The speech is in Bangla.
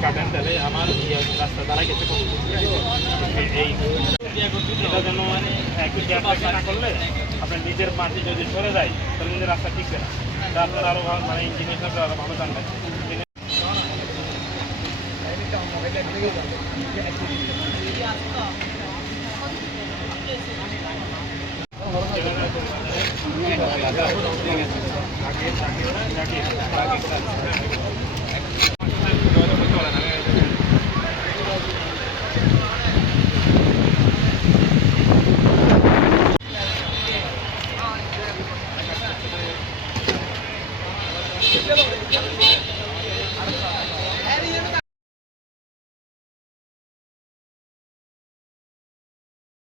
কাটেন তাহলে আমার রাস্তা দাঁড়ায় গেছে এই এটা যেন মানে একটু না করলে আপনার নিজের মাটি যদি সরে যায় তাহলে নিজের রাস্তা টিকবে না। তা আপনার আরো মানে ইঞ্জিনিয়ার আরো ভালো জানবেন।